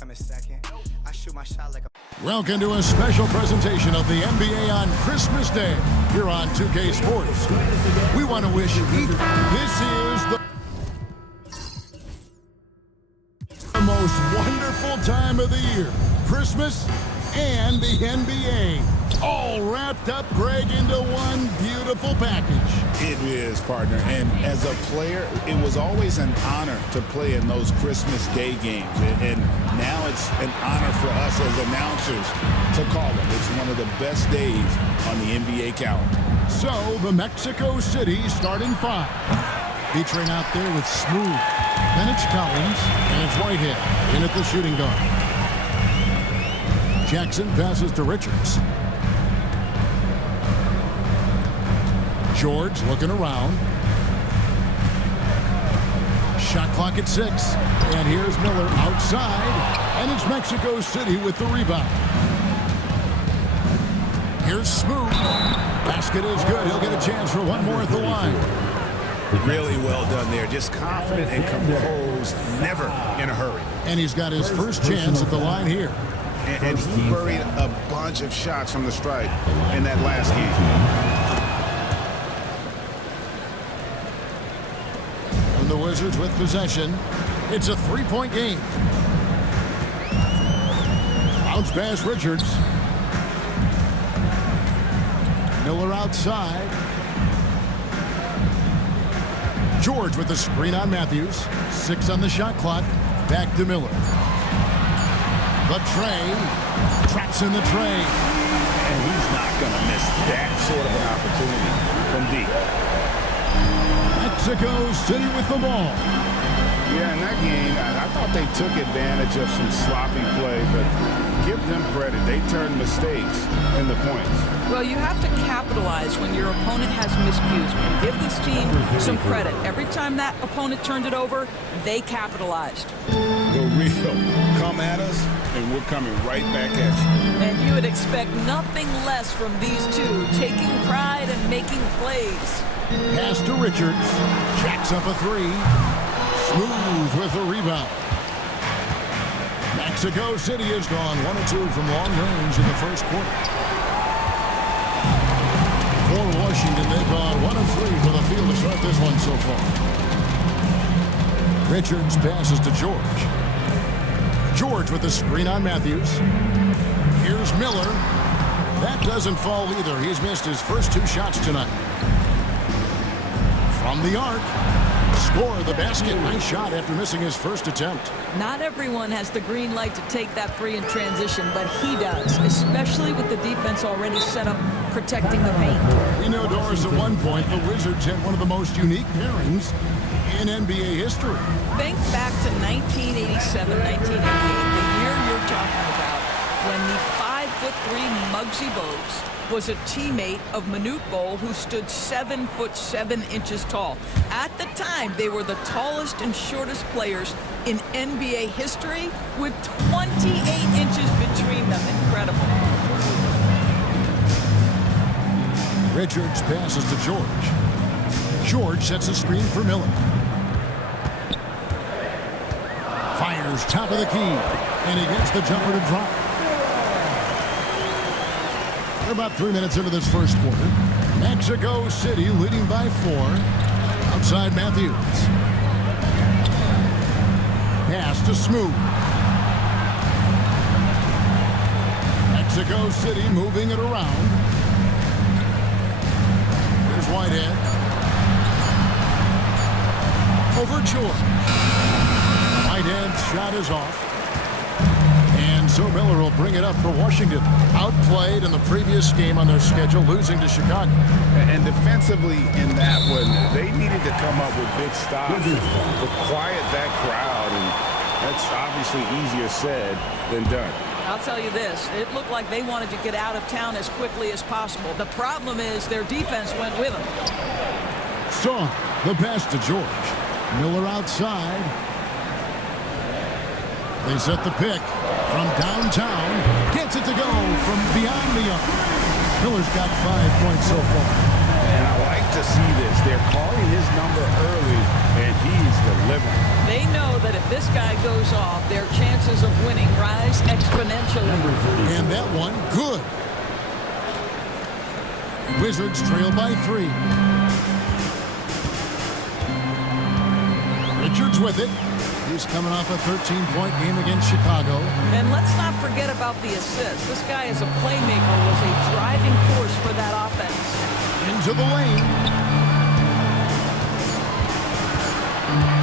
come in second. I shoot my shot like a... Welcome to a special presentation of the NBA on Christmas Day here on 2K Sports. We want to wish this is the most wonderful time of the year. Christmas and the NBA. All wrapped up, Greg, into one beautiful package. It is, partner. And as a player, it was always an honor to play in those Christmas Day games. And now it's an honor for us as announcers to call them. It's one of the best days on the NBA calendar. So, the Mexico City starting five. Featuring out there with Smooth. Then it's Collins, and it's Whitehead in at the shooting guard. Jackson passes to Richards. George looking around. Shot clock at 6. And here's Miller outside. And it's Mexico City with the rebound. Here's Smooth. Basket is good. He'll get a chance for one more at the line. Really well done there. Just confident and composed. Never in a hurry. And he's got his first chance at the line here. And he buried a bunch of shots from the stripe in that last game. The Wizards with possession. It's a three-point game. Bounce pass Richards. Miller outside. George with the screen on Matthews. 6 on the shot clock. Back to Miller. The tray. Traps in the tray. And he's not going to miss that sort of an opportunity from deep. Mexico City with the ball. Yeah, in that game, I thought they took advantage of some sloppy play, but give them credit. They turned mistakes into points. Well, you have to capitalize when your opponent has miscues. And give this team some credit. Every time that opponent turned it over, they capitalized. The real come at us, and we're coming right back at you. And you would expect nothing less from these two, taking pride and making plays. Pass to Richards. Jacks up a 3. Smooth with the rebound. Mexico City has gone 1 of 2 from long range in the first quarter. For Washington, they've gone 1 of 3 for the field to start this one so far. Richards passes to George. George with the screen on Matthews. Here's Miller. That doesn't fall either. He's missed his first 2 shots tonight. From the arc, score the basket. Nice shot after missing his first attempt. Not everyone has the green light to take that 3 in transition, but he does, especially with the defense already set up protecting the paint. We know, Doris, at one point, the Wizards had one of the most unique pairings in NBA history. Think back to 1987, 1988, the year you're talking about, when the 5'3" Muggsy Bogues was a teammate of Manute Bol, who stood 7'7" tall. At the time, they were the tallest and shortest players in NBA history, with 28 inches between them. Incredible. Richards passes to George. George sets a screen for Miller. Fires top of the key, and he gets the jumper to drop. We're about 3 minutes into this first quarter. Mexico City leading by 4. Outside Matthews. Pass to Smooth. Mexico City moving it around. Here's Whitehead. Over George. Whitehead's shot is off. And so Miller will bring it up for Washington. Outplayed in the previous game on their schedule, losing to Chicago. And defensively in that one, they needed to come up with big stops to quiet that crowd. And that's obviously easier said than done. I'll tell you this, it looked like they wanted to get out of town as quickly as possible. The problem is their defense went with them. Strong, the pass to George. Miller outside. They set the pick from downtown. Gets it to go from beyond the arc. Miller's got 5 points so far. And I like to see this. They're calling his number early, and he's delivering. They know that if this guy goes off, their chances of winning rise exponentially. And that one, good. Wizards trail by 3. Richards with it. He's coming off a 13-point game against Chicago. And let's not forget about the assist. This guy is a playmaker, was a driving force for that offense. Into the lane.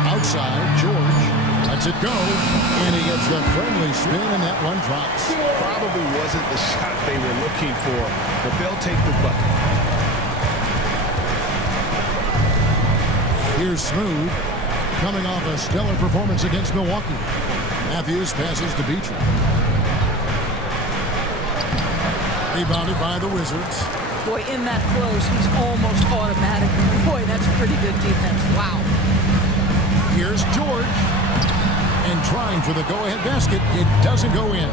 Outside, George lets it go. And he gets the friendly spin, and that one drops. Probably wasn't the shot they were looking for, but they'll take the bucket. Here's Smooth, coming off a stellar performance against Milwaukee. Matthews passes to Beecher. Rebounded by the Wizards. Boy, in that close, he's almost automatic. Boy, that's pretty good defense. Wow. Here's George. And trying for the go-ahead basket. It doesn't go in.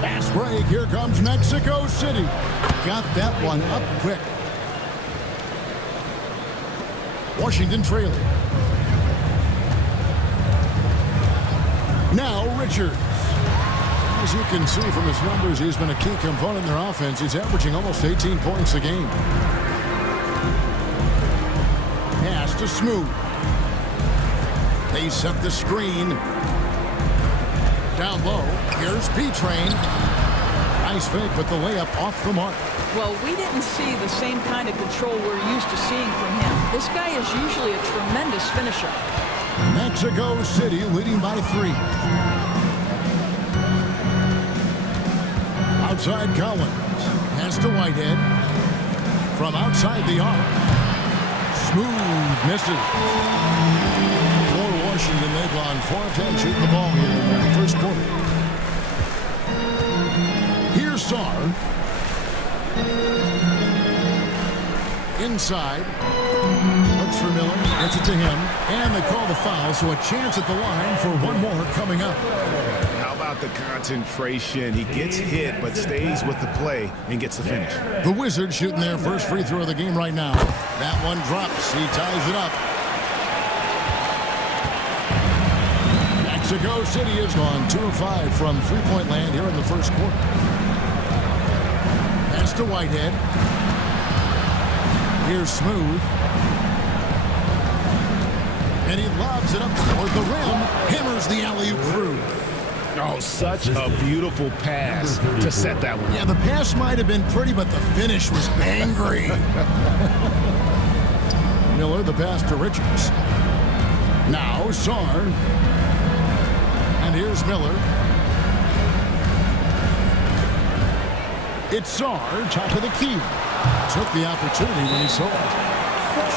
Fast break. Here comes Mexico City. Got that one up quick. Washington trailing. Now Richards. As you can see from his numbers, he's been a key component in their offense. He's averaging almost 18 points a game. Pass to Smooth. They set the screen. Down low. Here's P-Train. Nice fake, but the layup off the mark. Well, we didn't see the same kind of control we're used to seeing from him. This guy is usually a tremendous finisher. Mexico City leading by 3. Outside Collins. Pass to Whitehead. From outside the arc. Smooth misses. For Washington, they've gone 4 of 10 shooting the ball here in the first quarter. Here's Sarr. Inside. Looks for Miller. Gets it to him. And they call the foul, so a chance at the line for one more coming up. How about the concentration? He gets hit, but stays with the play and gets the finish. The Wizards shooting their first free throw of the game right now. That one drops. He ties it up. Mexico City has gone 2 of 5 from three-point land here in the first quarter. Pass to Whitehead. Here's Smooth. And he lobs it up toward the rim. Hammers the alley-oop through. Oh, such a beautiful pass to set that one. Yeah, the pass might have been pretty, but the finish was angry. Miller, the pass to Richards. Now Sarr. And here's Miller. It's Sarr, top of the key. Took the opportunity when he saw it.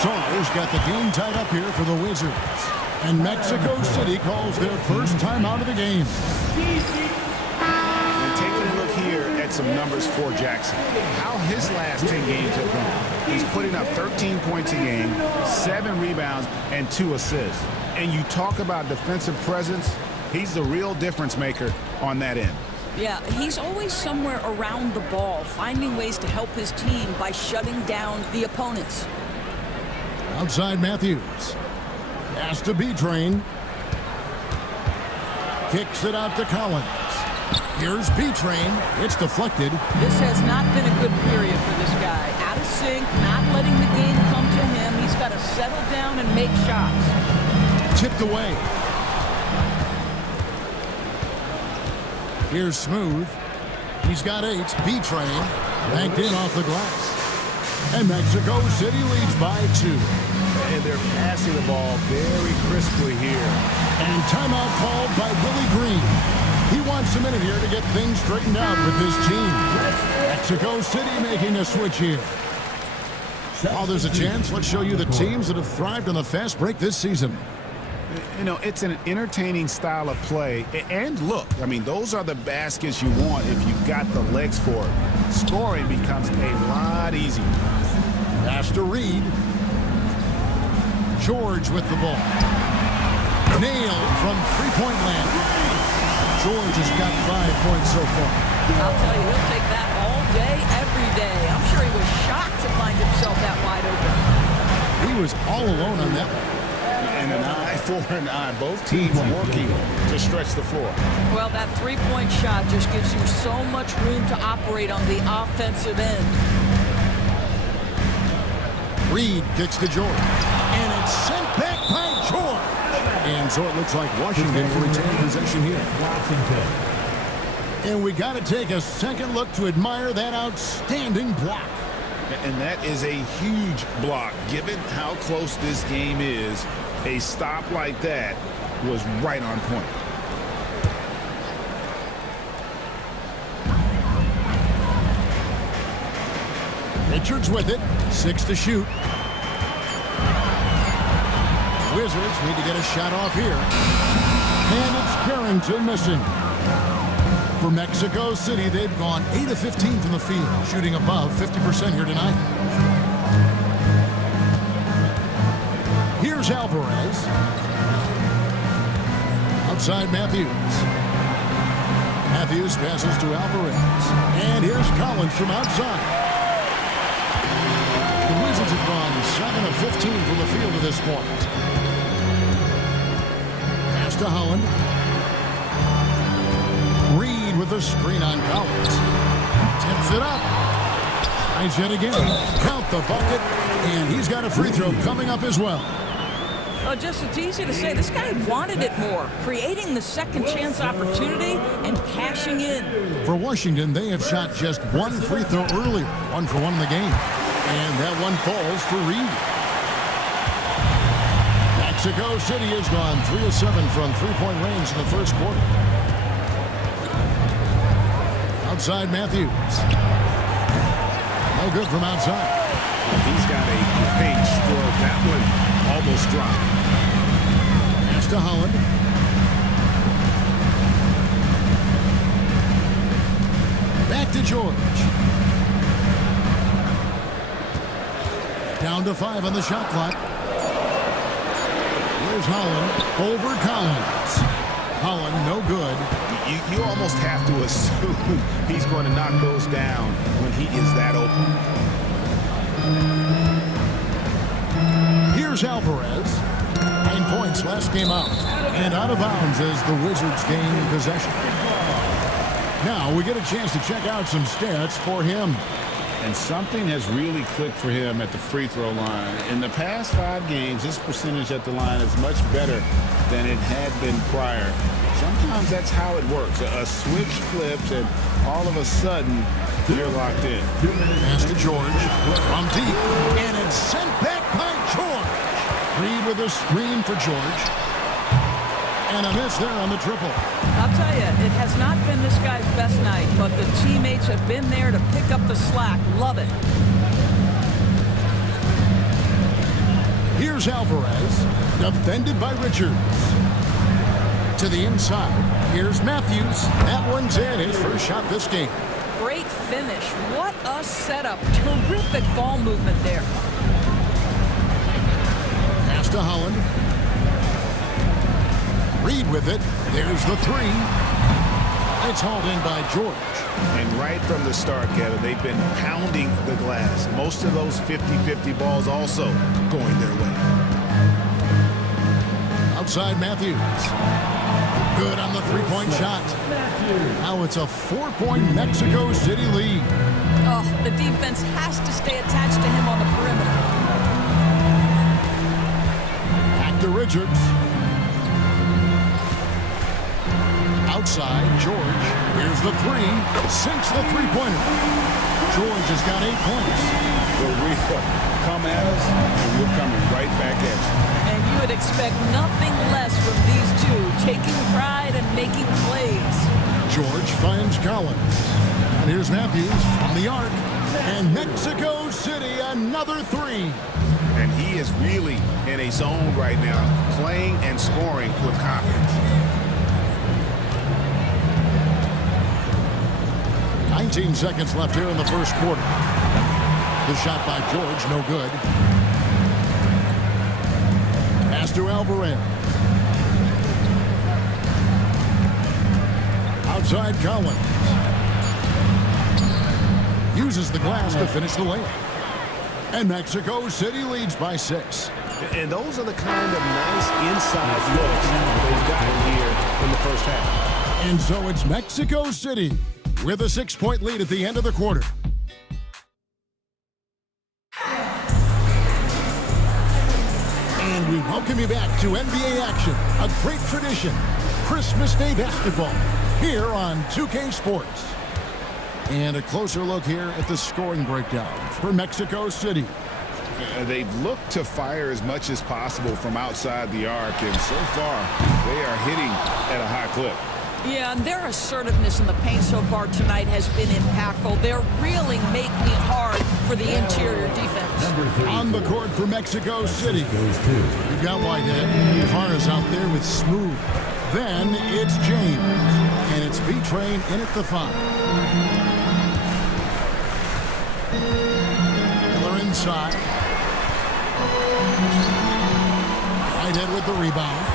Sarr's got the game tied up here for the Wizards. And Mexico City calls their first time out of the game. And taking a look here at some numbers for Jackson. How his last 10 games have gone. He's putting up 13 points a game, 7 rebounds, and 2 assists. And you talk about defensive presence, he's the real difference maker on that end. Yeah, he's always somewhere around the ball, finding ways to help his team by shutting down the opponents. Outside Matthews. Pass to B-Train. Kicks it out to Collins. Here's B-Train. It's deflected. This has not been a good period for this guy. Out of sync, not letting the game come to him. He's got to settle down and make shots. Tipped away. Here's Smooth. He's got 8. B-Train. Banked in off the glass. And Mexico City leads by 2. And they're passing the ball very crisply here. And timeout called by Willie Green. He wants a minute here to get things straightened out with his team. Mexico City making a switch here. While there's a chance, let's show you the teams that have thrived on the fast break this season. You know, it's an entertaining style of play. And look, I mean, those are the baskets you want if you've got the legs for it. Scoring becomes a lot easier. Pass to Reed. George with the ball. Nailed from three-point land. George has got 5 points so far. I'll tell you, he'll take that all day, every day. I'm sure he was shocked to find himself that wide open. He was all alone on that one. And an eye for an eye. Both teams working to stretch the floor. Well, that three-point shot just gives you so much room to operate on the offensive end. Reed kicks to George. And it's sent back by George. And so it looks like Washington will retain possession here. And we got to take a second look to admire that outstanding block. And that is a huge block. Given how close this game is, a stop like that was right on point. Richards with it. 6 to shoot. Wizards need to get a shot off here. And it's Carrington missing. For Mexico City, they've gone 8 of 15 from the field, shooting above 50% here tonight. Here's Alvarez. Outside Matthews. Matthews passes to Alvarez. And here's Collins from outside. The Wizards have gone 7 of 15 from the field at this point. Pass to Holland. Reed with a screen on Collins. Tips it up. Tries yet again. Count the bucket. And he's got a free throw coming up as well. Oh, just it's easy to say. This guy wanted it more, creating the second chance opportunity and cashing in. For Washington, they have shot just one free throw earlier, 1 for 1 in the game. And that one falls for Reed. Mexico City has gone 3 of 7 from three-point range in the first quarter. Outside Matthews. No good from outside. He's got a great stroke. That one almost dropped. Pass to Holland. Back to George. Down to 5 on the shot clock. Here's Holland over Collins. Holland, no good. You almost have to assume he's going to knock those down when he is that open. Here's Alvarez. 9 points last game out. And out of bounds as the Wizards gain possession. Now we get a chance to check out some stats for him. And something has really clicked for him at the free throw line. In the past 5 games, his percentage at the line is much better than it had been prior. Sometimes that's how it works. A switch flips, and all of a sudden, you're locked in. Pass to George from deep, and it's sent back by George. Reed with a screen for George. And a miss there on the triple. I'll tell you, it has not been this guy's best night, but the teammates have been there to pick up the slack. Love it. Here's Alvarez, defended by Richards. To the inside, here's Matthews. That one's in, his first shot this game. Great finish. What a setup. Terrific ball movement there. Pass to Holland. Reed with it. There's the 3. It's hauled in by George. And right from the start, Kevin, they've been pounding the glass. Most of those 50-50 balls also going their way. Outside Matthews. Good on the three-point shot. Now it's a 4-point Mexico City lead. Oh, the defense has to stay attached to him on the perimeter. Back to Richards. Outside, George. Here's the 3. Sinks the three-pointer. George has got 8 points. Well, we come at us, and we're coming right back at you. And you would expect nothing less from these two, taking pride and making plays. George finds Collins. And here's Matthews from the arc. And Mexico City, another 3. And he is really in a zone right now, playing and scoring with confidence. 19 seconds left here in the first quarter. The shot by George, no good. Pass to Alvarez. Outside Collins. uses the glass to finish the layup. And Mexico City leads by 6. And those are the kind of nice inside looks they've gotten here in the first half. And so it's Mexico City with a 6-point lead at the end of the quarter. And we welcome you back to NBA action, a great tradition, Christmas Day basketball, here on 2K Sports. And a closer look here at the scoring breakdown for Mexico City. They've looked to fire as much as possible from outside the arc, and so far they are hitting at a high clip. Yeah, and their assertiveness in the paint so far tonight has been impactful. They're really making it hard for the interior defense. On the court for Mexico City, we've got Whitehead. Carter's out there with Smooth. Then it's James, and it's B-Train in at the 5. Miller inside. Whitehead with the rebound.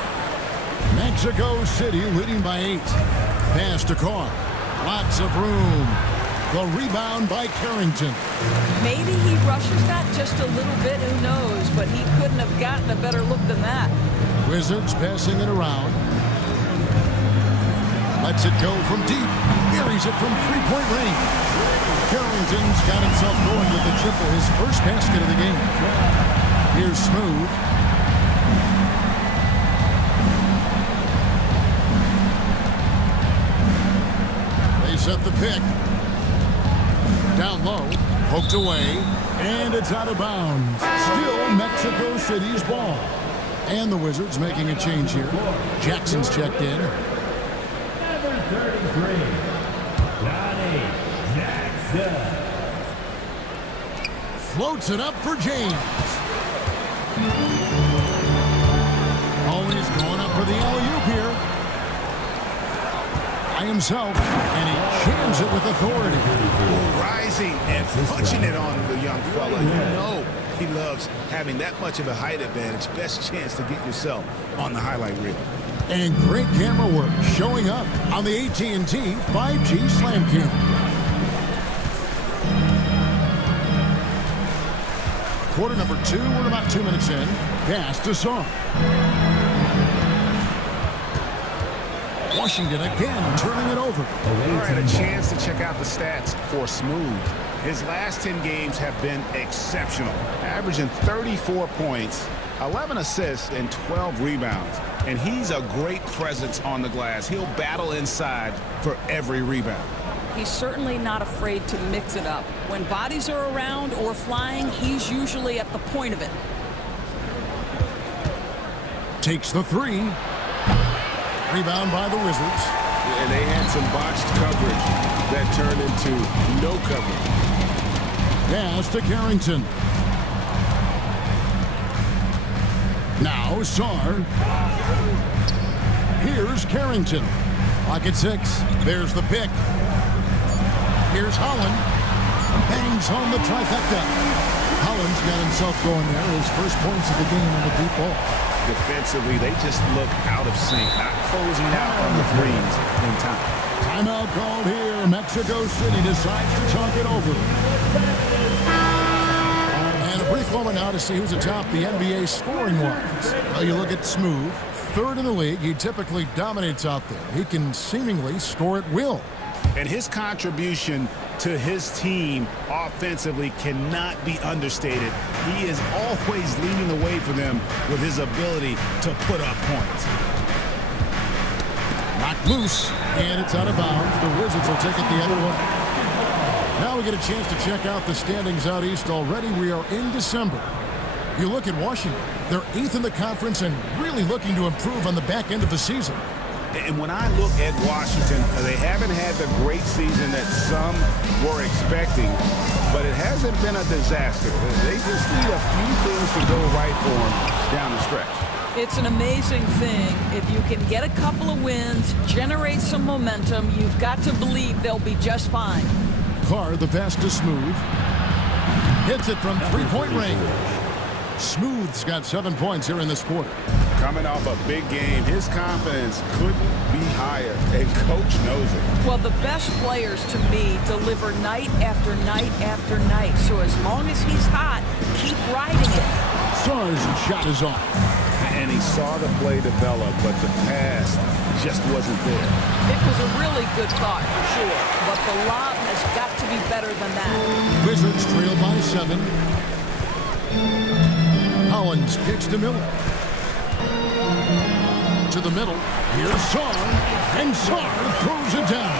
Mexico City leading by 8. Pass to Carr. Lots of room. The rebound by Carrington. Maybe he rushes that just a little bit, who knows, but he couldn't have gotten a better look than that. Wizards passing it around. Lets it go from deep. Buries it from 3-point range. Carrington's got himself going with the triple, his first basket of the game. Here's Smooth. They set the pick. Down low. Poked away. And it's out of bounds. Still Mexico City's ball. And the Wizards making a change here. Jackson's checked in. Number 33, Johnny Jackson. Floats it up for James. Always going up for the alley-oop here. By himself, and he jams it with authority. Rising and punching it on the young fella. You know he loves having that much of a height advantage. Best chance to get yourself on the highlight reel. And great camera work showing up on the AT&T 5G Slam Cam. Quarter number 2, we're about 2 minutes in. Pass to Song. Washington again turning it over. All right, a chance to check out the stats for Smooth. His last 10 games have been exceptional, averaging 34 points, 11 assists, and 12 rebounds. And he's a great presence on the glass. He'll battle inside for every rebound. He's certainly not afraid to mix it up. When bodies are around or flying, he's usually at the point of it. Takes the 3. Rebound by the Wizards. And they had some botched coverage that turned into no coverage. Pass to Carrington. Now Sarr. Here's Carrington. Lock at 6. There's the pick. Here's Holland. Bangs home the trifecta. Holland's got himself going there. His first points of the game on the deep ball. Defensively, they just look out of sync, not closing out on the threes in time. Timeout called here. Mexico City decides to talk it over. And a brief moment now to see who's atop the NBA scoring-wise. Well, you look at Smooth, 3rd in the league. He typically dominates out there. He can seemingly score at will. And his contribution to his team offensively cannot be understated. He is always leading the way for them with his ability to put up points. Knocked loose, and it's out of bounds. The Wizards will take it the other way. Now we get a chance to check out the standings out east already. We are in December. You look at Washington. They're 8th in the conference and really looking to improve on the back end of the season. And when I look at Washington, they haven't had the great season that some were expecting, but it hasn't been a disaster. They just need a few things to go right for them down the stretch. It's an amazing thing. If you can get a couple of wins, generate some momentum, you've got to believe they'll be just fine. Carr, the pass to Smooth. Hits it from 3-point range. Smooth's got 7 points here in this quarter. Coming off a big game, his confidence couldn't be higher, and Coach knows it. Well, the best players, to me, deliver night after night after night. So as long as he's hot, keep riding it. Sar's shot is off. And he saw the play develop, but the pass just wasn't there. It was a really good thought, for sure. But the lob has got to be better than that. Wizards trail by 7. Collins kicks to Miller. To the middle. Here's Sar. And Sar throws it down.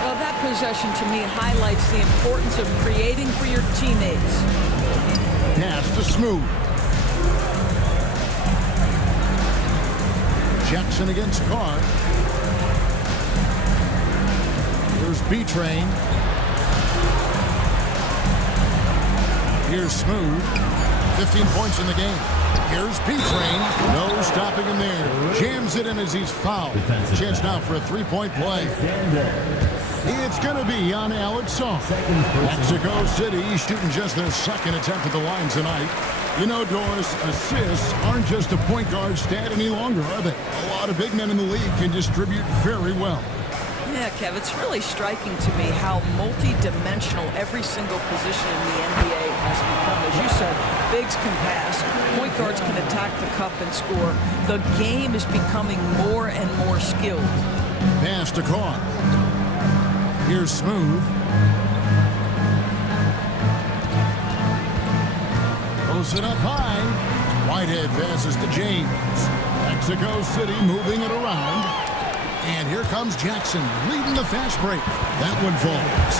Well, that possession, to me, highlights the importance of creating for your teammates. Pass to Smooth. Jackson against Carr. Here's B-Train. Here's Smooth. 15 points in the game. Here's B-Train. No stopping him there. Jams it in as he's fouled. Chance now for a three-point play. It's going to be on Alex Song. Mexico City shooting just their second attempt at the line tonight. You know, Doris, assists aren't just a point guard stat any longer, are they? A lot of big men in the league can distribute very well. Yeah, Kev, it's really striking to me how multi-dimensional every single position in the NBA has become. As you said, bigs can pass, point guards can attack the cup and score. The game is becoming more and more skilled. Pass to Carr. Here's Smooth. Throws it up high. Whitehead passes to James. Mexico City moving it around. And here comes Jackson leading the fast break. That one falls.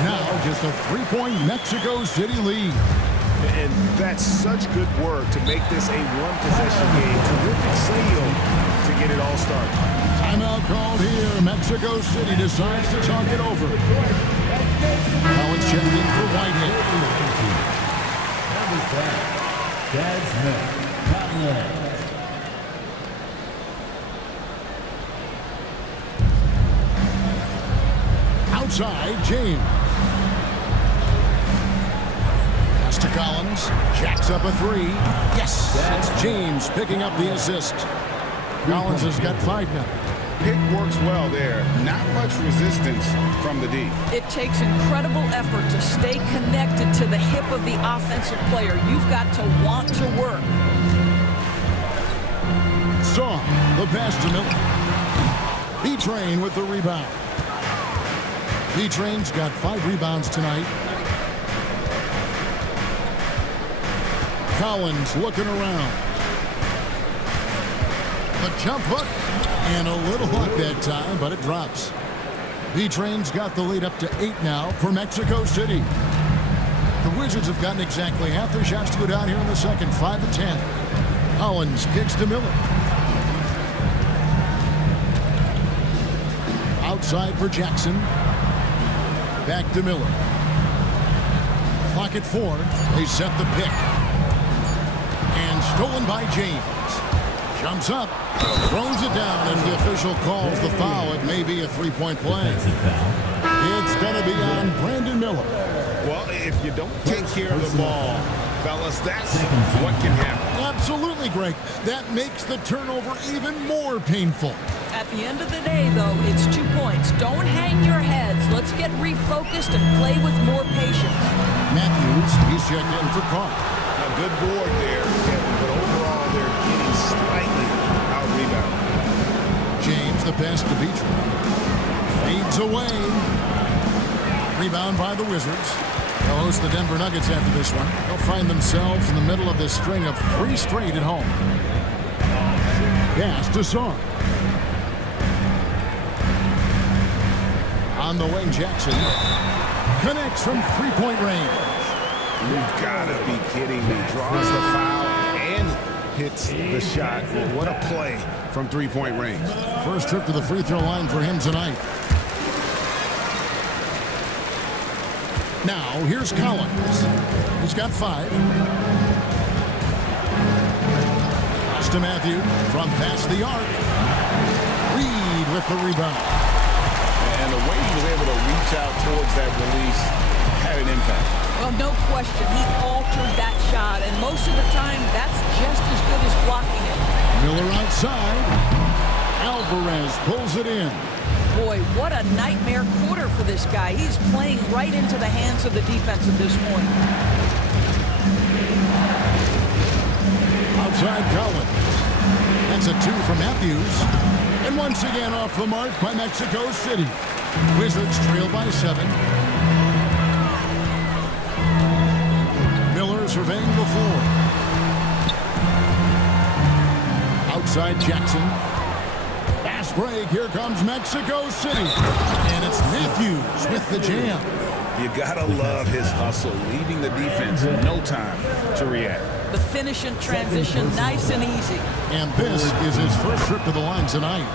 Now just a three-point Mexico City lead. And that's such good work to make this a one-possession game. Terrific seal to get it all started. Timeout called here. Mexico City decides to talk it over. Collins checking in for Whitehead. Dad Smith, Collins. Outside, James. Pass to Collins. Jacks up a three. Yes, it's James picking up the assist. Collins has got 5 now. Pick works well there. Not much resistance from the D. It takes incredible effort to stay connected to the hip of the offensive player. You've got to want to work. Saw the pass to Miller. B-Train with the rebound. B-Train's got 5 rebounds tonight. Collins looking around. The jump hook. And a little luck that time, but it drops. B-Train's got the lead up to 8 now for Mexico City. The Wizards have gotten exactly half their shots to go down here in the second, 5 of 10. Collins kicks to Miller. Outside for Jackson. Back to Miller. Clock at 4. They set the pick. And stolen by James. Jumps up, throws it down, and the official calls the foul. It may be a three-point play. It's going to be on Brandon Miller. Well, if you don't take care of the ball, fellas, that's what can happen. Absolutely, Greg. That makes the turnover even more painful. At the end of the day, though, it's 2 points. Don't hang your heads. Let's get refocused and play with more patience. Matthews, he's checked in for Carr. A good board there, Kevin, but overall they're getting slightly out-rebounded. James, the pass to B-Train. Fades away. Rebound by the Wizards. They'll host the Denver Nuggets after this one. They'll find themselves in the middle of this string of 3 straight at home. Pass to Song. On the wing, Jackson connects from three-point range. You've got to be kidding me. Draws the foul and hits the shot. What a play from three-point range. First trip to the free throw line for him tonight. Now, here's Collins. He's got 5. Pass to Matthew from past the arc. Reed with the rebound. And the way he was able to reach out towards that release had an impact. Well, no question. He altered that shot, and most of the time, that's just as good as blocking it. Miller outside. Alvarez pulls it in. Boy, what a nightmare quarter for this guy. He's playing right into the hands of the defense at this point. Outside Collins. That's a 2 from Matthews. And once again off the mark by Mexico City. Wizards trail by 7. Miller surveying the floor. Outside Jackson. Fast break. Here comes Mexico City. And it's Matthews with the jam. You gotta love his hustle, leaving the defense no time to react. The finish and transition, nice and easy. And this is his first trip to the line tonight.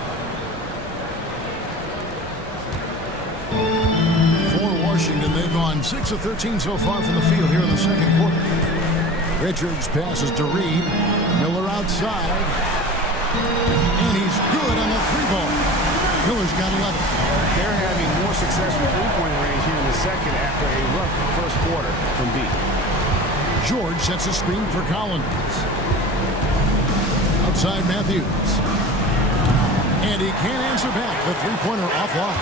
For Washington, they've gone 6 of 13 so far from the field here in the second quarter. Richards passes to Reed. Miller outside. And he's good on the 3-ball. Miller's got 11. They're having more success from three-point range here in the second after a rough first quarter from deep. George sets a screen for Collins. Outside Matthews. And he can't answer back. The three-pointer offline.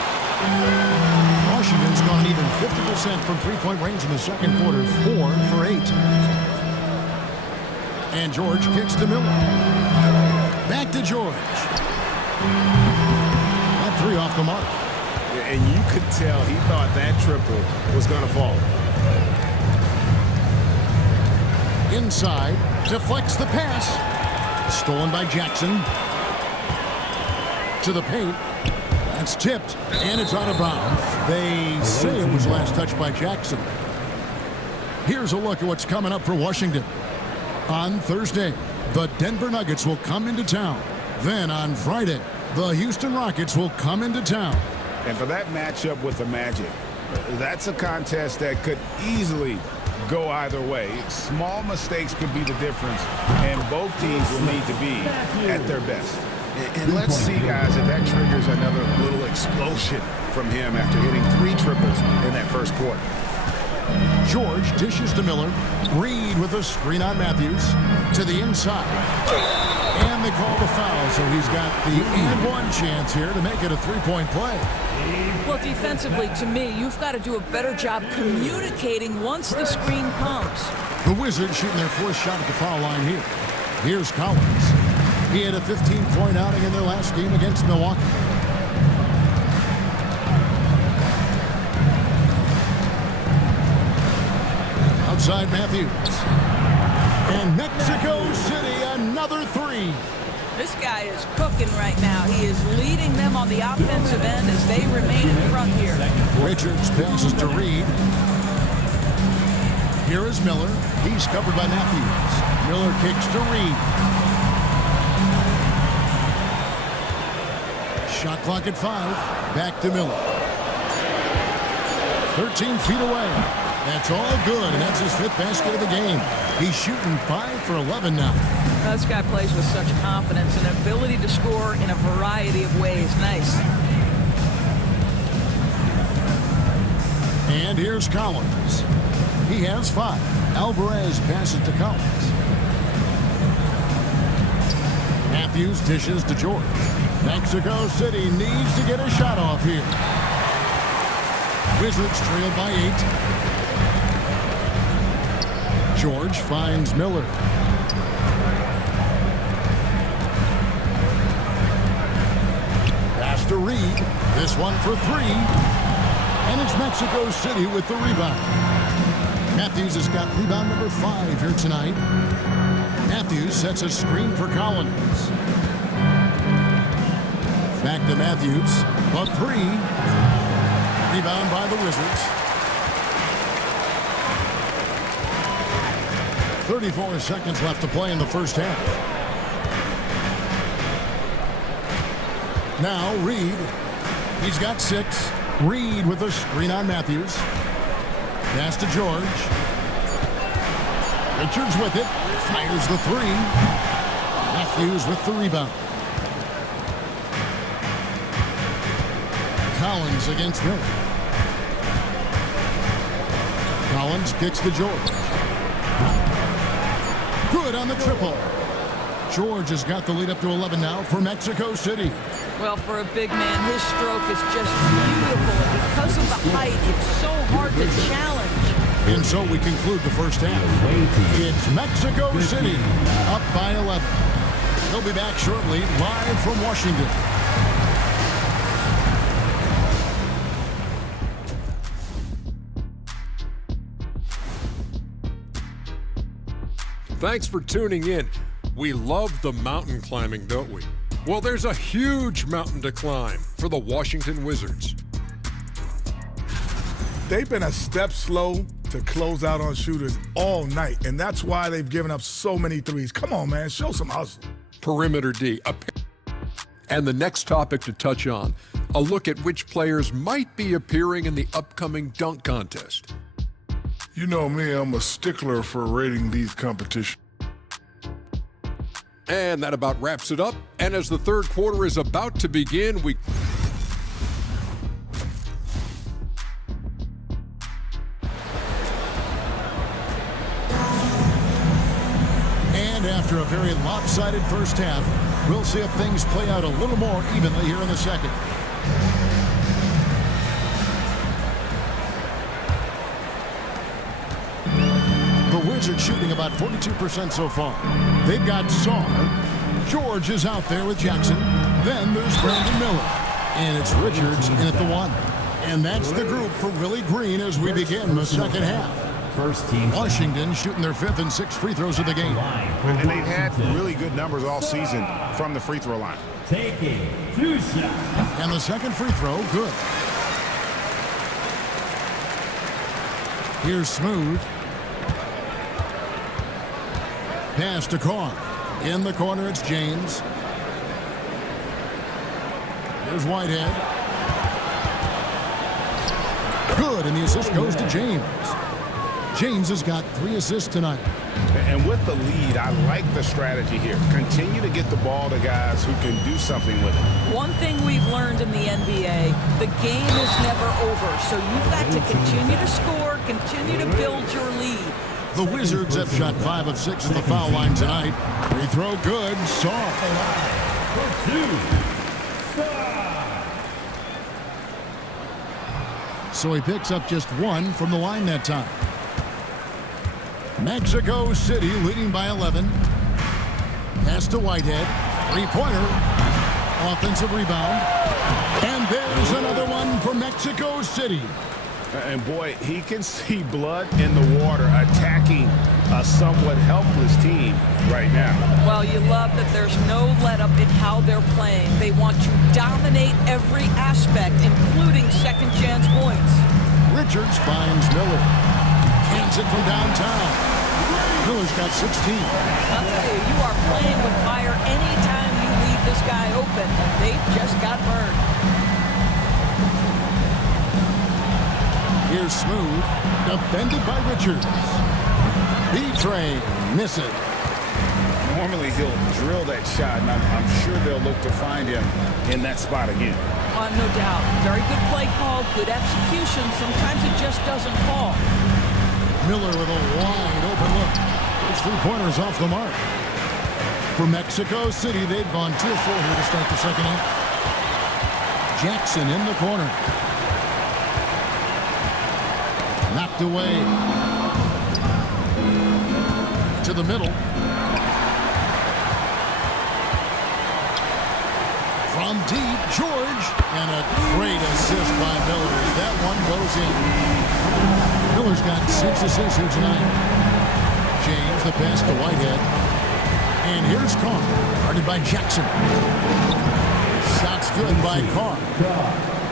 Washington's gone even 50% from three-point range in the second quarter. 4 for 8. And George kicks to Miller. Back to George. That 3 off the mark. And you could tell he thought that triple was going to fall. Inside, deflects the pass. Stolen by Jackson. To the paint. That's tipped, and it's out of bounds. They say it was last touched by Jackson. Here's a look at what's coming up for Washington. On Thursday, the Denver Nuggets will come into town. Then on Friday, the Houston Rockets will come into town. And for that matchup with the Magic, that's a contest that could easily go either way. Small mistakes could be the difference, and both teams will need to be at their best. And let's see, guys, if that triggers another little explosion from him after hitting 3 triples in that first quarter. George dishes to Miller. Reed with a screen on Matthews. To the inside. And they call the foul, so he's got the and-one chance here to make it a 3-point play. Well, defensively, to me, you've got to do a better job communicating once the screen comes. The Wizards shooting their 4th shot at the foul line here. Here's Collins. He had a 15-point outing in their last game against Milwaukee. Outside Matthews. And Mexico City, another 3. This guy is cooking right now. He is leading them on the offensive end as they remain in front here. Richards passes to Reed. Here is Miller. He's covered by Matthews. Miller kicks to Reed. Shot clock at 5. Back to Miller. 13 feet away. That's all good, and that's his 5th basket of the game. He's shooting 5 for 11 now. This guy plays with such confidence and ability to score in a variety of ways. Nice. And here's Collins. He has 5. Alvarez passes to Collins. Matthews dishes to George. Mexico City needs to get a shot off here. Wizards trail by 8. George finds Miller. Pass to Reed. This one for 3. And it's Mexico City with the rebound. Matthews has got rebound number 5 here tonight. Matthews sets a screen for Collins. Back to Matthews. A 3. Rebound by the Wizards. 34 seconds left to play in the first half. Now Reed. He's got 6. Reed with a screen on Matthews. Pass to George. Richards with it. Fires the 3. Matthews with the rebound. Collins against Miller. Collins kicks to George. Good on the triple. George has got the lead up to 11 now for Mexico City. Well, for a big man, his stroke is just beautiful. And because of the height, it's so hard to challenge. And so we conclude the first half. It's Mexico City up by 11. They'll be back shortly, live from Washington. Thanks for tuning in. We love the mountain climbing, don't we? Well, there's a huge mountain to climb for the Washington Wizards. They've been a step slow to close out on shooters all night, and that's why they've given up so many threes. Come on, man, show some hustle. Perimeter D. And the next topic to touch on, a look at which players might be appearing in the upcoming dunk contest. You know me, I'm a stickler for rating these competitions. And that about wraps it up. And as the third quarter is about to begin, And after a very lopsided first half, we'll see if things play out a little more evenly here in the second. The Wizards shooting about 42% so far. They've got Saar. George is out there with Jackson. Then there's Brandon Miller. And it's Richards in at the 1. And that's the group for Willie Green as we begin the second half. First team. Washington shooting their 5th and 6th free throws of the game. And they've had really good numbers all season from the free throw line. Taking 2 shots. And the second free throw, good. Here's Smooth. Pass to Carr. In the corner, it's James. Here's Whitehead. Good, and the assist goes to James. James has got 3 assists tonight. And with the lead, I like the strategy here. Continue to get the ball to guys who can do something with it. One thing we've learned in the NBA, the game is never over. So you've got to continue to score, continue to build your lead. The Wizards have shot 5 of 6 at the foul line tonight. Free throw good. Saar. For 2. So he picks up just 1 from the line that time. Mexico City leading by 11. Pass to Whitehead. 3-pointer. Offensive rebound. And there's another one for Mexico City. And boy, he can see blood in the water attacking a somewhat helpless team right now. Well, you love that there's no let-up in how they're playing. They want to dominate every aspect, including second-chance points. Richards finds Miller. Hands it from downtown. Miller's got 16. I'll tell you, you are playing with fire anytime you leave this guy open, and they just got burned. Here's Smooth, defended by Richards. B-Train, miss it. Normally he'll drill that shot, and I'm sure they'll look to find him in that spot again. No doubt. Very good play call, good execution. Sometimes it just doesn't fall. Miller with a wide open look. His 3-pointers off the mark. For Mexico City, they've gone 2 of 4 here to start the second half. Jackson in the corner. Knocked away. To the middle. From deep, George. And a great assist by Miller. That one goes in. Miller's got 6 assists here tonight. James, the pass to Whitehead. And here's Carr. Guarded by Jackson. Shots good by Carr.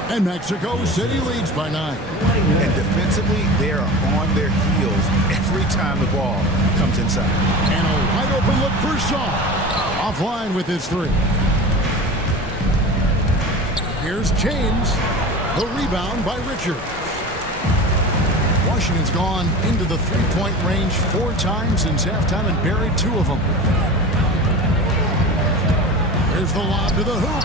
And Mexico City leads by 9. And defensively, they are on their heels every time the ball comes inside. And a wide open look for Saar. Offline with his 3. Here's James. The rebound by Richards. Washington's gone into the 3-point range 4 times since halftime and buried 2 of them. Here's the lob to the hoop.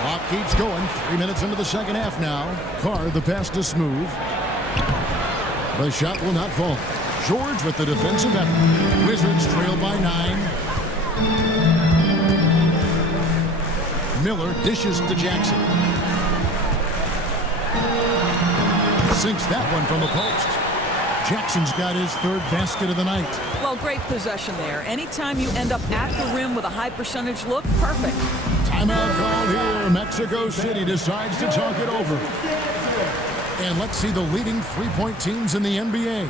Clock keeps going. 3 minutes into the second half now. Carr, the pass to Smooth. The shot will not fall. George with the defensive effort. Wizards trail by 9. Miller dishes to Jackson. Sinks that one from the post. Jackson's got his 3rd basket of the night. Well, great possession there. Anytime you end up at the rim with a high percentage look, perfect. Timeout called here. Mexico City decides to talk it over. And let's see the leading three-point teams in the NBA.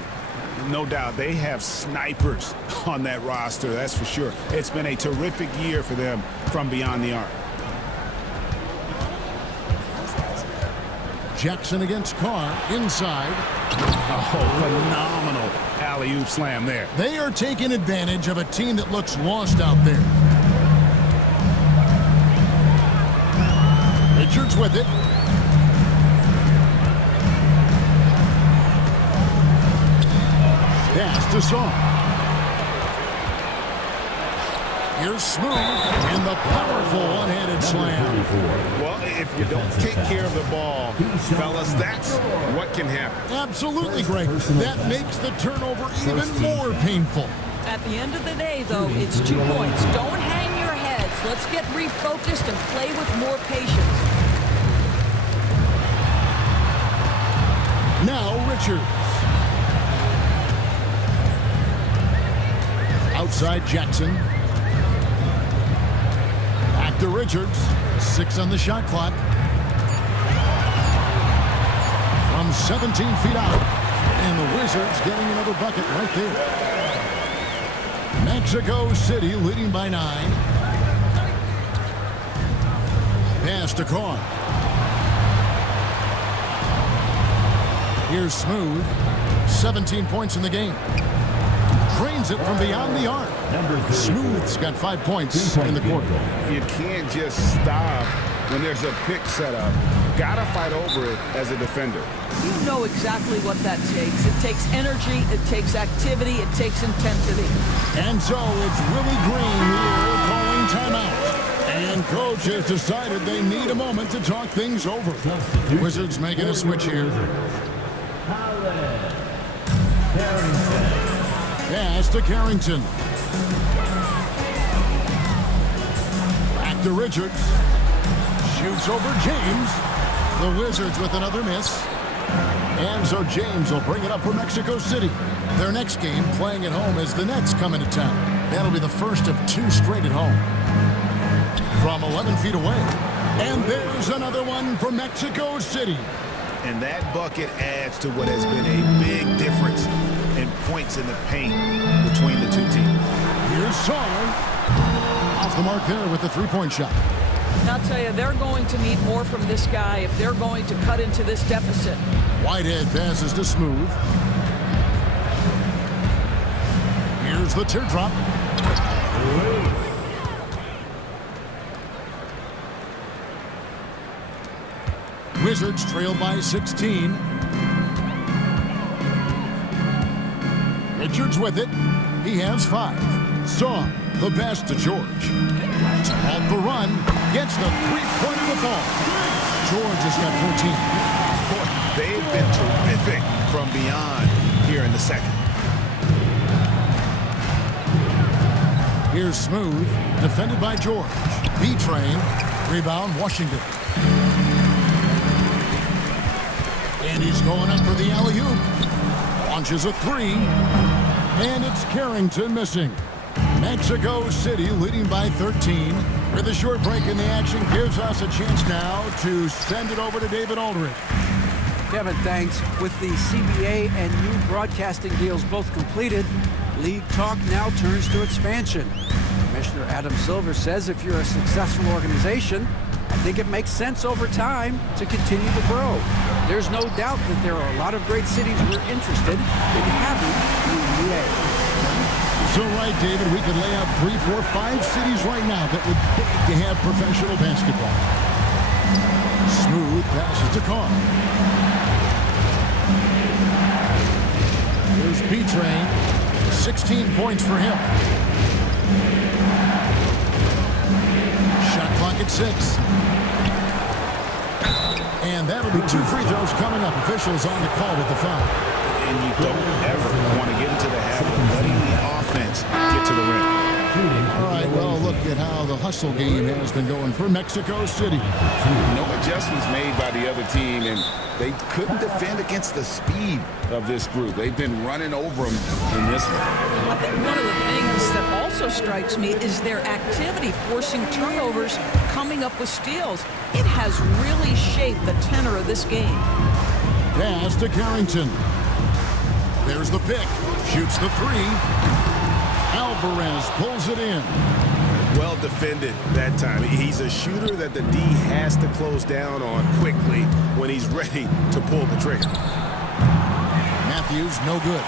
No doubt, they have snipers on that roster, that's for sure. It's been a terrific year for them from beyond the arc. Jackson against Carr, inside. Oh, phenomenal alley-oop slam there. They are taking advantage of a team that looks lost out there. Richards with it. Pass to Saw. Here's Smooth and the powerful one-handed slam. Well, if you don't take care of the ball, fellas, that's what can happen. Absolutely, Greg. That makes the turnover even more painful. At the end of the day, though, it's 2 points. Don't hang your heads. Let's get refocused and play with more patience. Now Richards. Outside Jackson. Back to Richards. 6 on the shot clock. From 17 feet out. And the Wizards getting another bucket right there. Mexico City leading by 9. Pass to Carr. Here's Smooth. 17 points in the game. Drains it from beyond the arc. Smooth's got 5 points in the quarter. You can't just stop when there's a pick set up. Gotta fight over it as a defender. You know exactly what that takes. It takes energy, it takes activity, it takes intensity. And so it's Willie Green here calling timeout. And coach has decided they need a moment to talk things over. Wizards making a switch here. Pass to Carrington. Back to Richards. Shoots over James. The Wizards with another miss. And so James will bring it up for Mexico City. Their next game playing at home as the Nets come into town. That'll be the first of 2 straight at home. From 11 feet away. And there's another one for Mexico City. And that bucket adds to what has been a big difference in points in the paint between the 2 teams. Here's Saul. Off the mark there with the 3-point shot. And I'll tell you, they're going to need more from this guy if they're going to cut into this deficit. Whitehead passes to Smooth. Here's the teardrop. Wizards trail by 16. Richards with it. He has 5. Saw the pass to George. Off the run. Gets the 3-pointer to fall. George has got 14. They've been terrific from beyond here in the second. Here's Smooth. Defended by George. B-Train. Rebound Washington. And he's going up for the alley-oop. Launches a 3. And it's Carrington missing. Mexico City leading by 13. With a short break in the action gives us a chance now to send it over to David Aldridge. Kevin, thanks. With the CBA and new broadcasting deals both completed, league talk now turns to expansion. Commissioner Adam Silver says if you're a successful organization, I think it makes sense over time to continue to grow. There's no doubt that there are a lot of great cities we're interested in having the NBA. So right, David, we could lay out 3, 4, 5 cities right now that would beg to have professional basketball. Smooth passes to Carr. Here's B-Train. 16 points for him. Shot clock at 6. And that'll be 2 free throws coming up. Officials on the call with the foul. And you don't ever want to get into offense get to the rim. All right, well, look at how the hustle game has been going for Mexico City. No adjustments made by the other team, and they couldn't defend against the speed of this group. They've been running over them in this one. I think one of the things that also strikes me is their activity, forcing turnovers, coming up with steals. It has really shaped the tenor of this game. Pass to Carrington. There's the pick. Shoots the three. Alvarez pulls it in. Well defended that time. He's a shooter that the D has to close down on quickly when he's ready to pull the trigger. Matthews, no good.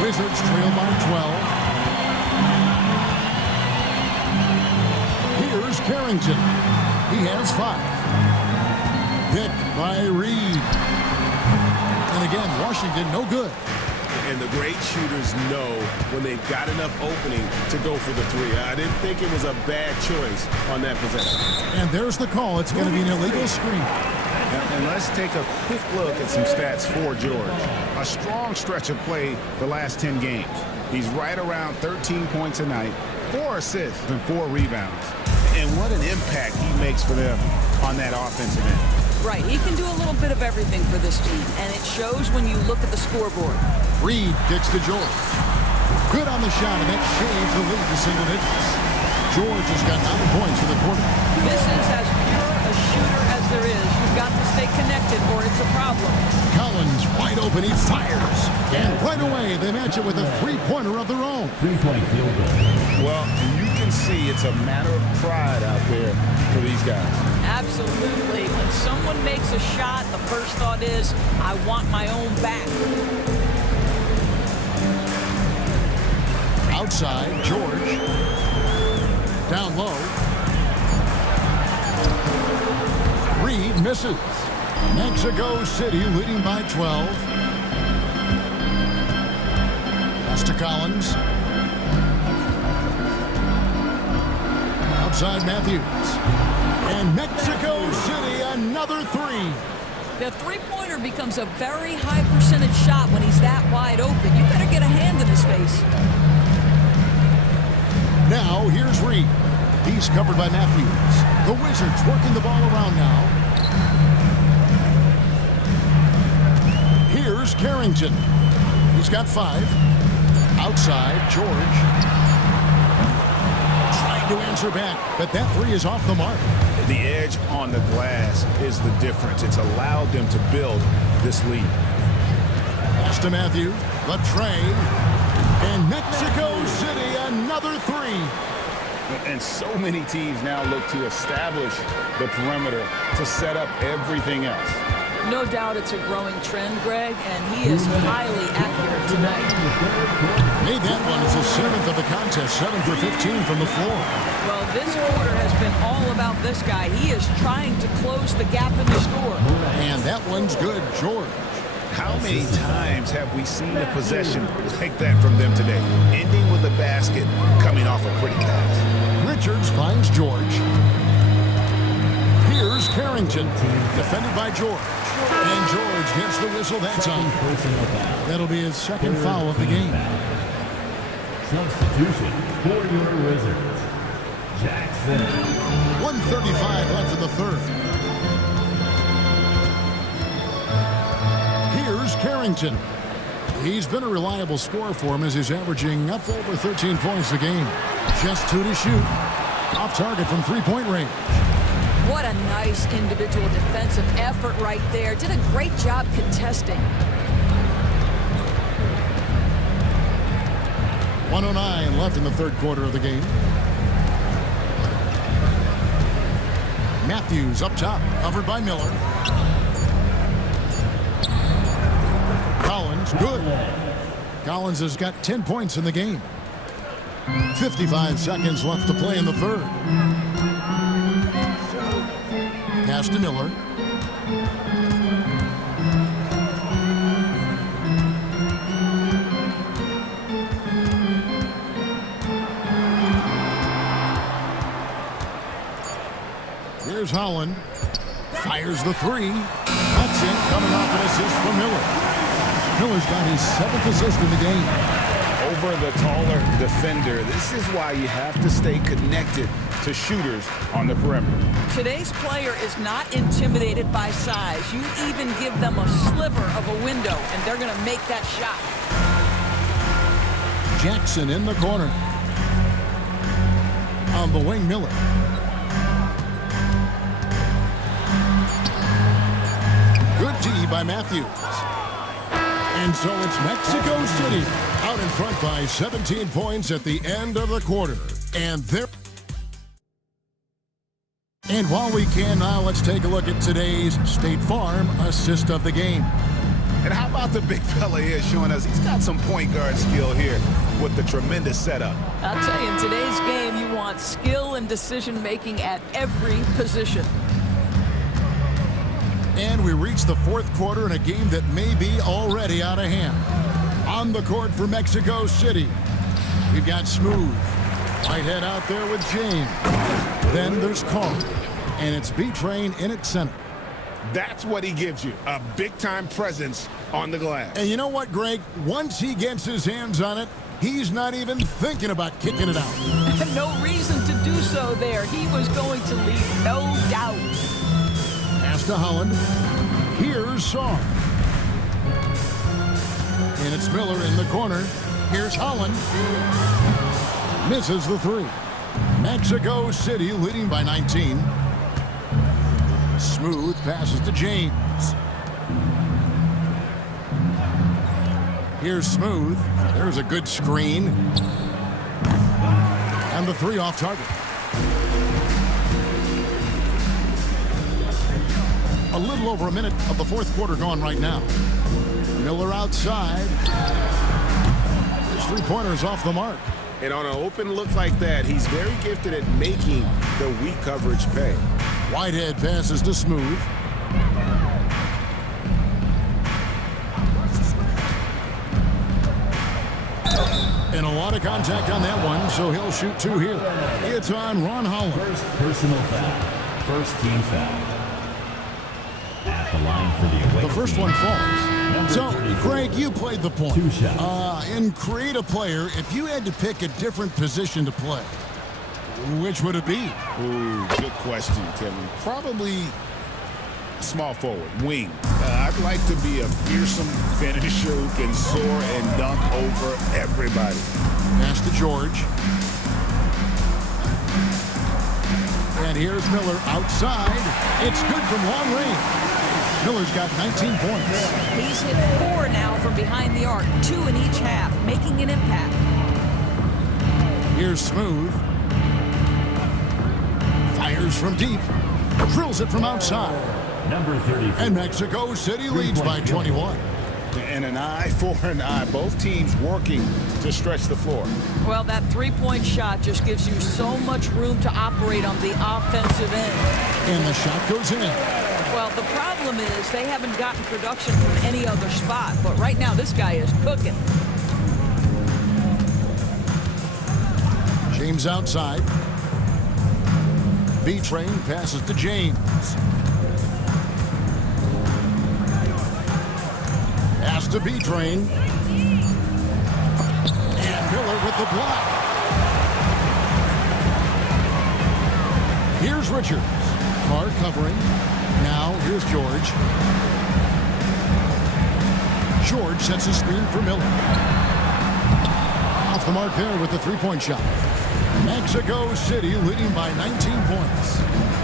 Wizards trail by 12. Here's Carrington. He has 5. Pick by Reed. And again, Washington, no good. And the great shooters know when they've got enough opening to go for the three. I didn't think it was a bad choice on that possession. And there's the call. It's going to be an illegal screen. And let's take a quick look at some stats for George. A strong stretch of play the last 10 games. He's right around 13 points a night, 4 assists and 4 rebounds. And what an impact he makes for them on that offensive end. Right, he can do a little bit of everything for this team, and it shows when you look at the scoreboard. Reed kicks to George. Good on the shot, and that shaves the lead to single digits. George has got 9 points for the quarter. This is as pure a shooter as there is. You've got to stay connected or it's a problem. Collins wide open, he fires. And right away, they match it with a three-pointer of their own. 3-point field goal. Well, you can see it's a matter of pride out there for these guys. Absolutely. When someone makes a shot, the first thought is, I want my own back. Outside, George. Down low. Reed misses. Mexico City leading by 12. Pass to Collins. Outside Matthews. And Mexico City, another three. The three-pointer becomes a very high percentage shot when he's that wide open. You better get a hand in his face. Now, here's Reed. He's covered by Matthews. The Wizards working the ball around now. Here's Carrington. He's got 5. Outside, George. Trying to answer back, but that three is off the mark. The edge on the glass is the difference. It's allowed them to build this lead. Pass to Matthew. The trade. And Mexico City, another three. And so many teams now look to establish the perimeter to set up everything else. No doubt it's a growing trend, Greg, and he is highly accurate tonight. Made that one as his 7th of the contest, 7 for 15 from the floor. Well, this quarter has been all about this guy. He is trying to close the gap in the score. And that one's good, George. How many times have we seen a possession like that from them today, ending with a basket coming off a pretty pass? Richards finds George. Here's Carrington, defended by George. And George gets the whistle that time. That'll be his second foul of the game. Substitution for your Wizards. Jackson. 1:35 left in the third. Here's Carrington. He's been a reliable scorer for him as he's averaging up over 13 points a game. Just 2 to shoot. Off target from three-point range. What a nice individual defensive effort right there. Did a great job contesting. 1:09 left in the third quarter of the game. Matthews up top, covered by Miller. Collins, good. Collins has got 10 points in the game. 55 seconds left to play in the third. Pass to Miller. Here's Holland. Fires the three. That's it, coming off an assist from Miller. Miller's got his 7th assist in the game. Over over the taller defender. This is why you have to stay connected to shooters on the perimeter. Today's player is not intimidated by size. You even give them a sliver of a window, and they're going to make that shot. Jackson in the corner. On the wing, Miller. Good D by Matthews. And so it's Mexico City out in front by 17 points at the end of the quarter. And while we can now, let's take a look at today's State Farm assist of the game. And how about the big fella here showing us he's got some point guard skill here with the tremendous setup. I'll tell you, in today's game, you want skill and decision-making at every position. And we reach the fourth quarter in a game that may be already out of hand. On the court for Mexico City, we've got Smooth. Whitehead out there with James. Then there's Carl. And it's B-Train in at center. That's what he gives you, a big-time presence on the glass. And you know what, Greg? Once he gets his hands on it, he's not even thinking about kicking it out. No reason to do so there. He was going to leave, no doubt. Pass to Holland. Here's Song. And it's Miller in the corner. Here's Holland. Misses the three. Mexico City leading by 19. Smooth passes to James. Here's Smooth. There's a good screen. And the three off target. A little over a minute of the fourth quarter gone right now. Miller outside. His three-pointer's off the mark. And on an open look like that, he's very gifted at making the weak coverage pay. Whitehead passes to Smooth. And a lot of contact on that one, so he'll shoot two here. It's on Ron Holland. First personal foul. First team foul. At the line for the away The first team. one falls. So, 34. Craig, you played the point. Two shots. In Create a Player, if you had to pick a different position to play, which would it be? Ooh, good question, Kevin. Probably small forward, wing. I'd like to be a fearsome finisher who can soar and dunk over everybody. Pass to George. And here's Miller outside. It's good from long range. Miller's got 19 points. He's hit 4 now from behind the arc, 2 in each half, making an impact. Here's Smooth. Fires from deep. Drills it from outside. Number 34. And Mexico City leads by 21. And an eye for an eye. Both teams working to stretch the floor. Well, that three-point shot just gives you so much room to operate on the offensive end. And the shot goes in. Well, the problem is they haven't gotten production from any other spot, but right now this guy is cooking. James outside. B-Train passes to James. Pass to B-Train. And Miller with the block. Here's Richards. Carr covering. Now here's George. George sets a screen for Miller. Off the mark there with the three-point shot. Mexico City leading by 19 points.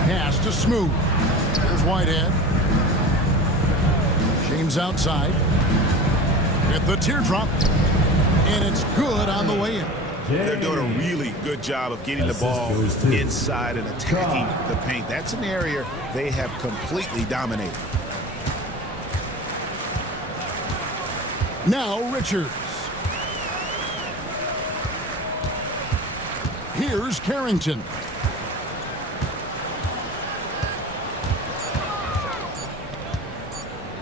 Pass to Smooth. Here's Whitehead. James outside. At the teardrop. And it's good on the way in. They're doing a really good job of getting the ball inside and attacking the paint. That's an area they have completely dominated. Now Richards. Here's Carrington.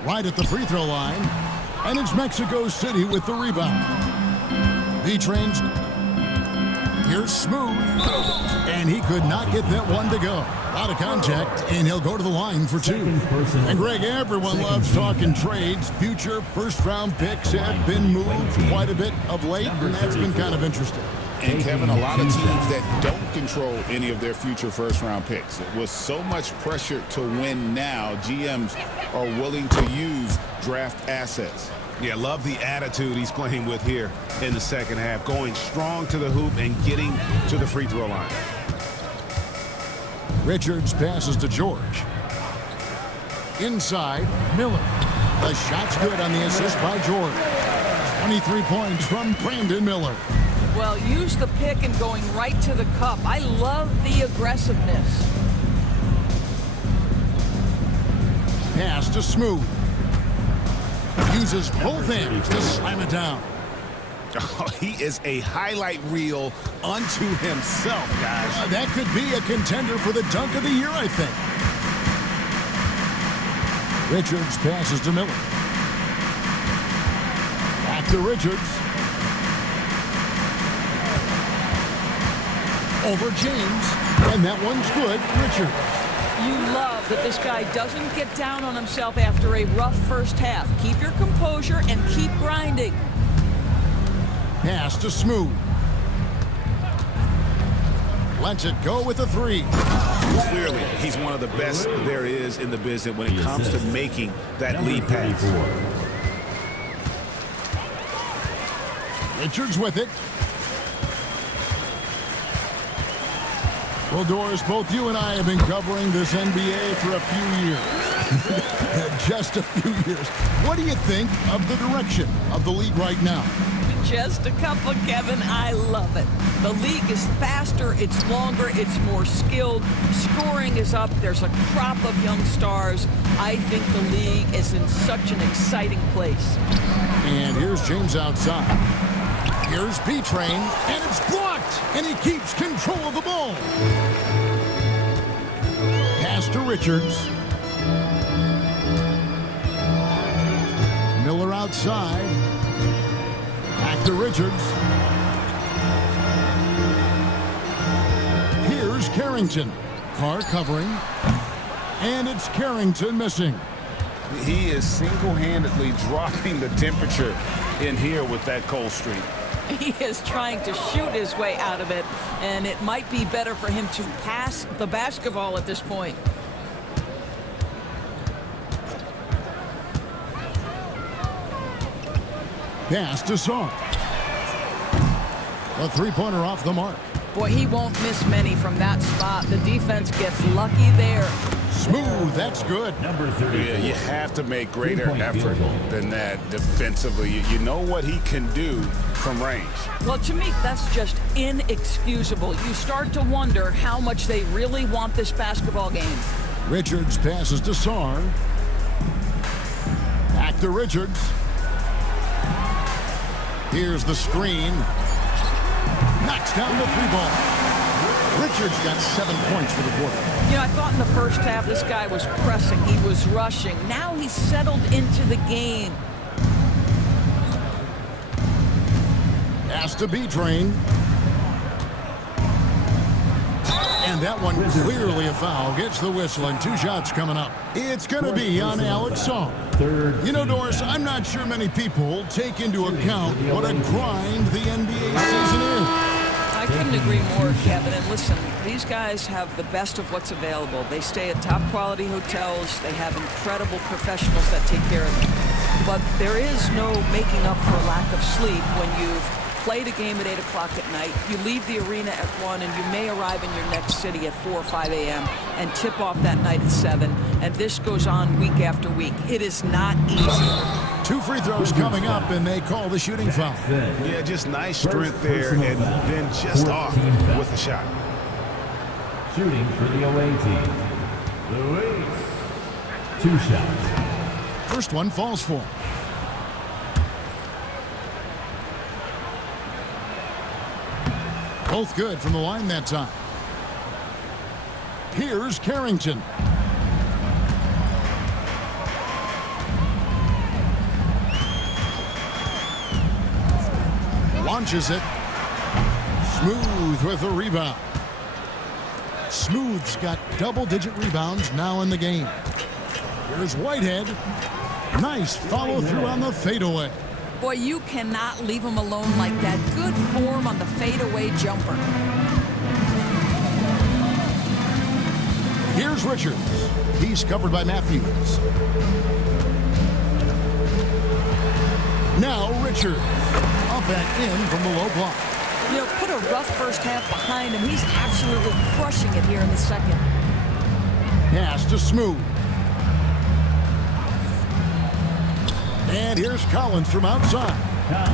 Right at the free throw line. And it's Mexico City with the rebound. B-Train's Here's Smooth. And he could not get that one to go. Out of contact, and he'll go to the line for two. And Greg, everyone loves talking trades. Future first-round picks have been moved quite a bit of late, and that's been kind of interesting. And Kevin, a lot of teams that don't control any of their future first-round picks. With so much pressure to win now, GMs are willing to use draft assets. Yeah, love the attitude he's playing with here in the second half. Going strong to the hoop and getting to the free throw line. Richards passes to George. Inside, Miller. The shot's good on the assist by George. 23 points from Brandon Miller. Well, use the pick and going right to the cup. I love the aggressiveness. Pass to Smooth. Uses both hands to slam it down. Oh, he is a highlight reel unto himself, guys. That could be a contender for the dunk of the year, I think. Richards passes to Miller. Back to Richards. Over James. And that one's good. Richards. You love that this guy doesn't get down on himself after a rough first half. Keep your composure and keep grinding. Pass to Smooth. Lets it go with a three. Clearly, he's one of the best there is in the business when it comes to making that lead pass. Richards with it. Well, Doris, both you and I have been covering this NBA for a few years. Just a few years. What do you think of the direction of the league right now? Just a couple, Kevin. I love it. The league is faster, it's longer, it's more skilled. Scoring is up. There's a crop of young stars. I think the league is in such an exciting place. And here's James outside. Here's B-Train, and it's blocked, and he keeps control of the ball. Pass to Richards. Miller outside. Back to Richards. Here's Carrington. Carr covering. And it's Carrington missing. He is single-handedly dropping the temperature in here with that cold streak. He is trying to shoot his way out of it, and it might be better for him to pass the basketball at this point. Pass to Sarr. A three-pointer off the mark. Boy, he won't miss many from that spot. The defense gets lucky there. Smooth, that's good. Number 34. Yeah, you have to make greater Three-point effort field goal. than that defensively. You know what he can do from range. Well, to me, that's just inexcusable. You start to wonder how much they really want this basketball game. Richards passes to Sarr. Back to Richards. Here's the screen. Knocks down the three ball. Richards got 7 points for the quarter. You know, I thought in the first half this guy was pressing. He was rushing. Now he's settled into the game. Pass to B-Train. And that one clearly a foul. Gets the whistle, and 2 shots coming up. It's going to be on Alex Sarr. You know, Doris, I'm not sure many people take into account what a grind the NBA season is. I couldn't agree more, Kevin. And listen, these guys have the best of what's available. They stay at top quality hotels. They have incredible professionals that take care of them. But there is no making up for lack of sleep when you've played a game at 8 o'clock at night. You leave the arena at 1, and you may arrive in your next city at 4 or 5 a.m. and tip off that night at 7. And this goes on week after week. It is not easy. 2 free throws coming up, and they call the shooting foul. Yeah, just nice strength there, and then just off with the shot. Shooting for the away team. Louis. 2 shots. First one falls for him. Both good from the line that time. Here's Carrington. Launches it. Smooth with the rebound. Smooth's got double-digit rebounds now in the game. Here's Whitehead. Nice follow-through on the fadeaway. Boy, you cannot leave him alone like that. Good form on the fadeaway jumper. Here's Richards. He's covered by Matthews. Now Richards. Up and in from the low block. You know, put a rough first half behind him. He's absolutely crushing it here in the second. Pass to Smooth. And here's Collins from outside.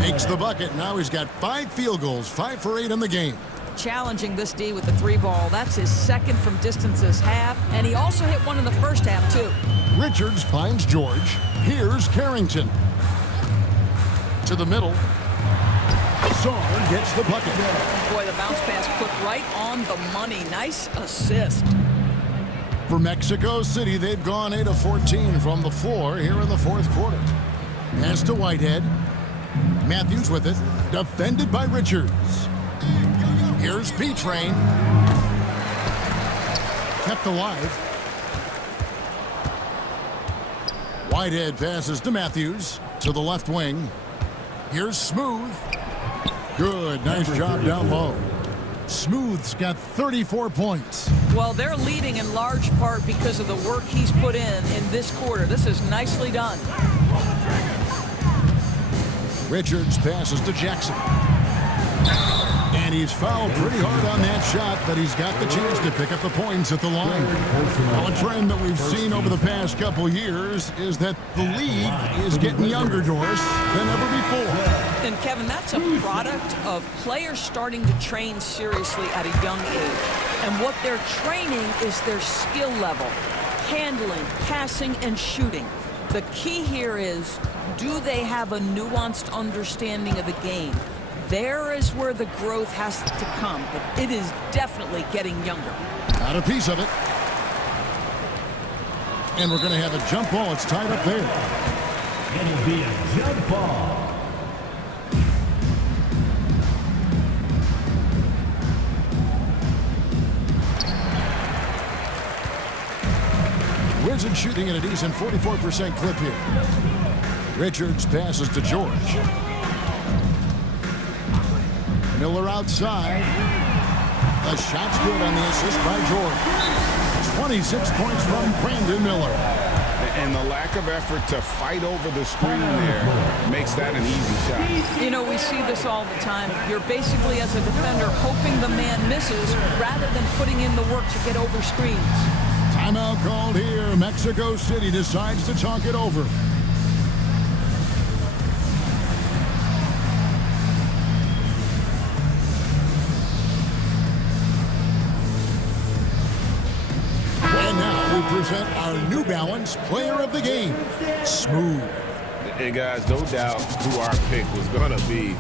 Makes the bucket. Now he's got 5 field goals, 5 for 8 in the game. Challenging this D with the 3 ball. That's his second from distance this half. And he also hit one in the first half, too. Richards finds George. Here's Carrington. To the middle. Saar gets the bucket. Boy, the bounce pass put right on the money. Nice assist. For Mexico City, they've gone 8 of 14 from the floor here in the fourth quarter. Pass to Whitehead. Matthews with it. Defended by Richards. Here's B-Train. Kept alive. Whitehead passes to Matthews. To the left wing. Here's Smooth. Good. Nice job down low. Smooth's got 34 points. Well, they're leading in large part because of the work he's put in this quarter. This is nicely done. Richards passes to Jackson. And he's fouled pretty hard on that shot, but he's got the chance to pick up the points at the line. Well, a trend that we've seen over the past couple years is that the league is getting younger, Doris, than ever before. And Kevin, that's a product of players starting to train seriously at a young age. And what they're training is their skill level, handling, passing, and shooting. The key here is, do they have a nuanced understanding of the game? There is where the growth has to come, but it is definitely getting younger. Got a piece of it. And we're going to have a jump ball. It's tied up there. It'll be a jump ball. Wizards shooting at a decent 44% clip here. Richards passes to George. Miller outside. The shot's good on the assist by George. 26 points from Brandon Miller. And the lack of effort to fight over the screen there makes that an easy shot. You know, we see this all the time. You're basically, as a defender, hoping the man misses rather than putting in the work to get over screens. Timeout called here. Mexico City decides to talk it over. And now we present our New Balance Player of the Game, Smooth. And guys, no doubt who our pick was going to be.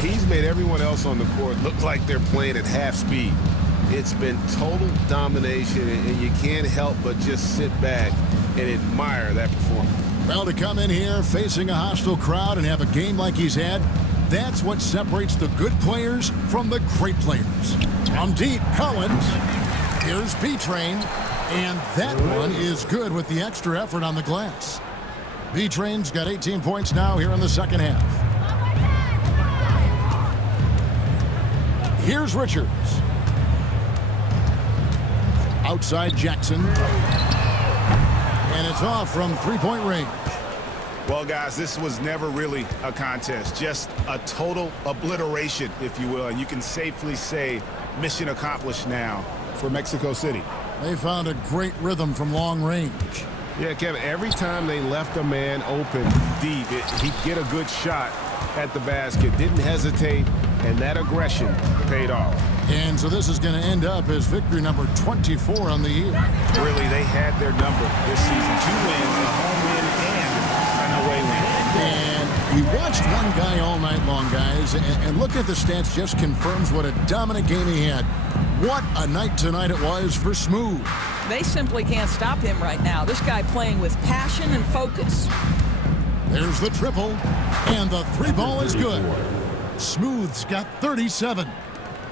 He's made everyone else on the court look like they're playing at half speed. It's been total domination, and you can't help but just sit back and admire that performance. Well, to come in here facing a hostile crowd and have a game like he's had, that's what separates the good players from the great players. From deep, Collins. Here's B-Train. And that one is good with the extra effort on the glass. B-Train's got 18 points now here in the second half. Here's Richards. Outside Jackson. And it's off from three-point range. Well, guys, this was never really a contest. Just a total obliteration, if you will. And you can safely say mission accomplished now for Mexico City. They found a great rhythm from long range. Yeah, Kevin, every time they left a man open deep, he'd get a good shot at the basket. Didn't hesitate, and that aggression paid off. And so this is going to end up as victory number 24 on the year. Really, they had their number this season. 2 wins, a home win and an away win. And we watched one guy all night long, guys, and look at the stats, just confirms what a dominant game he had. What a night tonight it was for Smooth. They simply can't stop him right now. This guy playing with passion and focus. There's the triple, and the 3 ball is good. Smooth's got 37.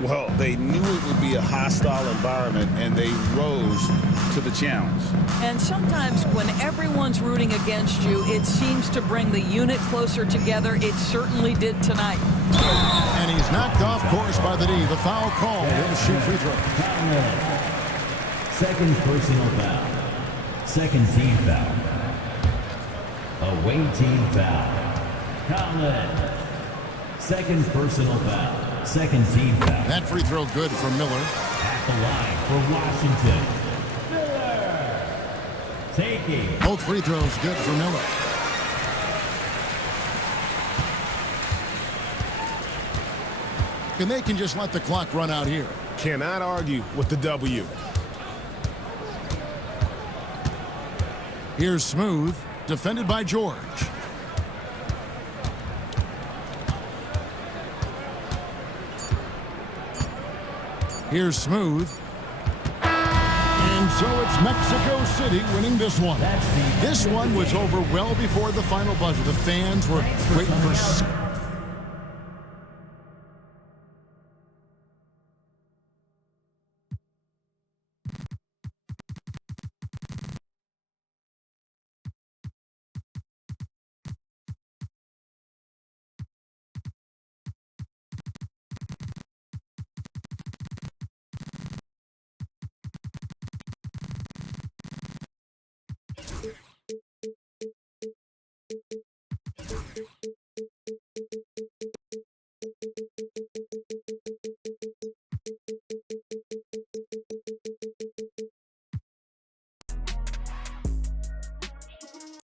Well, they knew it would be a hostile environment, and they rose to the challenge. And sometimes when everyone's rooting against you, it seems to bring the unit closer together. It certainly did tonight. And he's knocked off course by the D. The foul call. He'll shoot free throw. Second personal foul. Second team foul. Away team foul. Collins. Second personal foul. Second team foul. That free throw good for Miller. At the line for Washington. Miller. Taking. Both free throws good for Miller. And they can just let the clock run out here. Cannot argue with the W. Here's Smooth, defended by George. Here's Smooth. And so it's Mexico City winning this one. This one was over well before the final buzzer. The fans were waiting for...